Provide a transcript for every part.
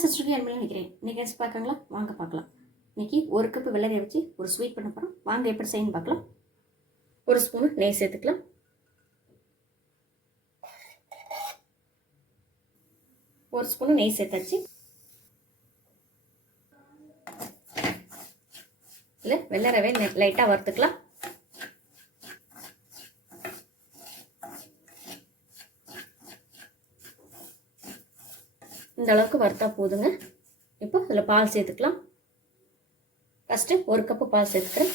சிஸ்டருக்கு அன்பு நினைக்கிறேன். இன்றைக்கி ரெசிபி பார்க்கங்களா வாங்க பார்க்கலாம். இன்னைக்கு ஒரு கப்பு வெள்ளரியை வச்சு ஒரு ஸ்வீட் பண்ண போகிறோம் வாங்க எப்படி செய்யணும் பார்க்கலாம். ஒரு ஸ்பூன் நெய் சேர்த்துக்கலாம். ஒரு ஸ்பூன் நெய் சேர்த்தாச்சு. இல்லை வெள்ளரவே லைட்டாக வறுத்துக்கலாம். இந்த அளவுக்கு வறுத்தா போதுங்க. இப்போ அதில் பால் சேர்த்துக்கலாம். ஃபஸ்ட்டு ஒரு கப்பு பால் சேர்த்துக்கிறேன்.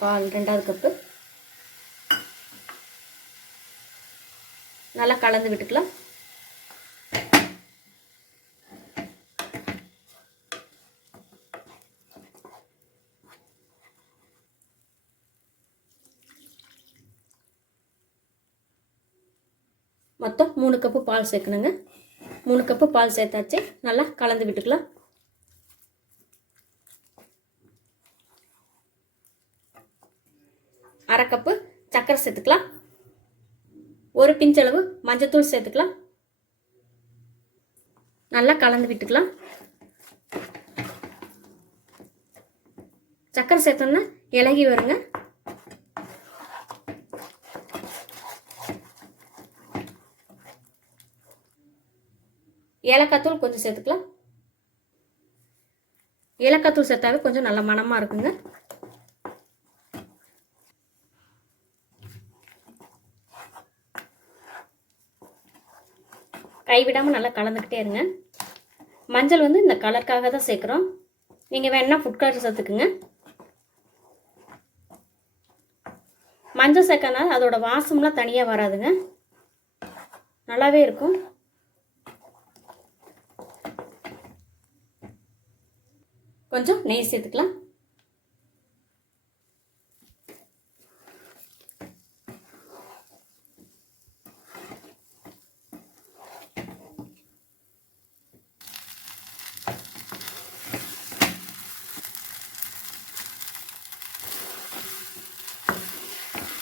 பால் ரெண்டாவது கப்பு நல்லா கலந்து விட்டுக்கலாம். மொத்தம் மூணு கப்பு பால் சேர்க்கணுங்க. மூணு கப்பு பால் சேர்த்தாச்சு. நல்லா கலந்து விட்டுக்கலாம். அரை கப்பு சர்க்கரை சேர்த்துக்கலாம். ஒரு பிஞ்சளவு மஞ்சத்தூள் சேர்த்துக்கலாம். நல்லா கலந்து விட்டுக்கலாம். சர்க்கரை சேர்த்தோன்னா இலகி வருங்க. ஏலக்காய் தூள் கொஞ்சம் சேர்த்துக்கலாம். ஏலக்காய் தூள் சேர்த்தாவே கொஞ்சம் நல்ல மணமாக இருக்குங்க. கைவிடாமல் நல்லா கலந்துக்கிட்டே இருங்க. மஞ்சள் வந்து இந்த கலருக்காக தான் சேர்க்குறோம். நீங்கள் வேணால் ஃபுட் கலர் சேர்த்துக்குங்க. மஞ்சள் சேர்க்கனால அதோட வாசம்லாம் தனியாக வராதுங்க. நல்லாவே இருக்கும். கொஞ்சம் நெய் சேர்த்துக்கலாம்.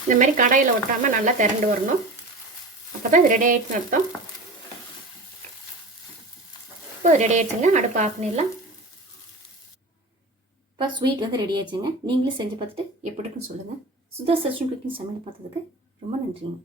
இந்த மாதிரி கடையில் ஒட்டாமல் நல்லா திரண்டு வரணும். அப்போ தான் இது ரெடி ஆகிடுச்சுன்னு அர்த்தம். இப்போ ரெடி ஆகிடுச்சுங்க அடுப்பு ஆஃப் பண்ணிடலாம். இப்போ ஸ்வீட் வந்து ரெடி ஆச்சுங்க நீங்களே செஞ்சு பார்த்துட்டு எப்படி இருக்குன்னு சொல்லுங்கள் சுதா சஷ்டம் குக்கிங் சமையல் பார்த்ததுக்கு ரொம்ப நன்றிங்க.